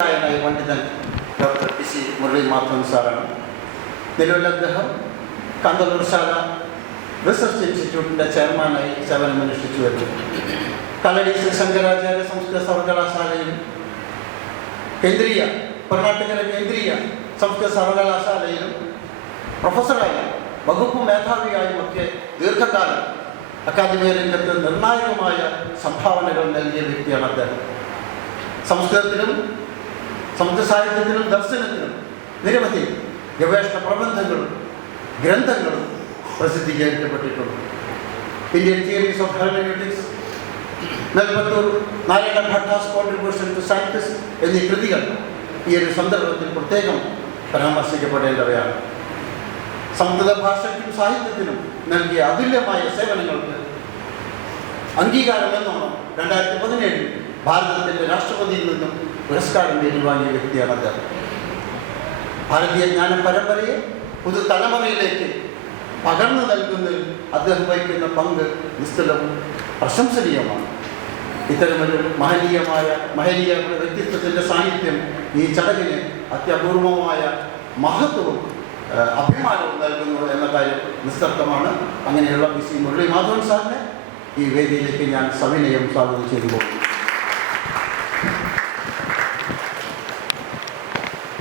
പണ്ഡിതൻ doctor P C Murali Madhavan സാറാണ്. നിലവിൽ അദ്ദേഹം കാന്തളൂർശാല റിസർച്ച് ഇൻസ്റ്റിറ്റ്യൂട്ടിൻ്റെ ചെയർമാനായി സേവനമനുഷ്ഠിച്ചു വരുന്നു. കല്ലടി ശ്രീ ശങ്കരാചാര്യ സംസ്കൃത സർവകലാശാലയിലും കർണാടകയിലെ കേന്ദ്രീയ സംസ്കൃത സർവകലാശാലയിലും പ്രൊഫസറായും വകുപ്പ് മേധാവിയായും ഒക്കെ ദീർഘകാലം അക്കാദമിക രംഗത്ത് നിർണായകമായ സംഭാവനകൾ നൽകിയ വ്യക്തിയാണ് അദ്ദേഹം. സംസ്കൃതത്തിലും സംസ്കൃത സാഹിത്യത്തിലും ദർശനത്തിനും നിരവധി ഗവേഷണ പ്രബന്ധങ്ങളും ഗ്രന്ഥങ്ങളും പ്രസിദ്ധീകരിക്കപ്പെട്ടിട്ടുണ്ട്. Indian theories of hermeneutics, Nelpathur Narayana Bhatta's contribution to science എന്നീ കൃതികൾ ഈ ഒരു സന്ദർഭത്തിൽ പ്രത്യേകം പരാമർശിക്കപ്പെടേണ്ടവയാണ്. സംസ്കൃത ഭാഷയ്ക്കും സാഹിത്യത്തിനും നൽകിയ അതുല്യമായ സേവനങ്ങൾക്ക് അംഗീകാരമെന്നോണം 2017 ഭാരതത്തിൻ്റെ രാഷ്ട്രപതിയിൽ നിന്നും പുരസ്കാരം ഏറ്റുവാങ്ങിയ വ്യക്തിയാണ് അദ്ദേഹം. ഭാരതീയ ജ്ഞാന പരമ്പരയെ പുതുതലമുറയിലേക്ക് പകർന്നു നൽകുന്നതിൽ അദ്ദേഹം വഹിക്കുന്ന പങ്ക് നിസ്തുലവും പ്രശംസനീയമാണ്. ഇത്തരമൊരു മഹനീയ വ്യക്തിത്വത്തിൻ്റെ സാന്നിധ്യം ഈ ചടങ്ങിന് അത്യപൂർവമായ മഹത്വവും അഭിമാനവും നൽകുന്നു എന്ന കാര്യം നിസ്തർക്കമാണ്. അങ്ങനെയുള്ള പി സി മുരളി മാധവൻ സാറിനെ ഈ വേദിയിലേക്ക് ഞാൻ സവിനയം സ്വാഗതം ചെയ്തു പോകുന്നു.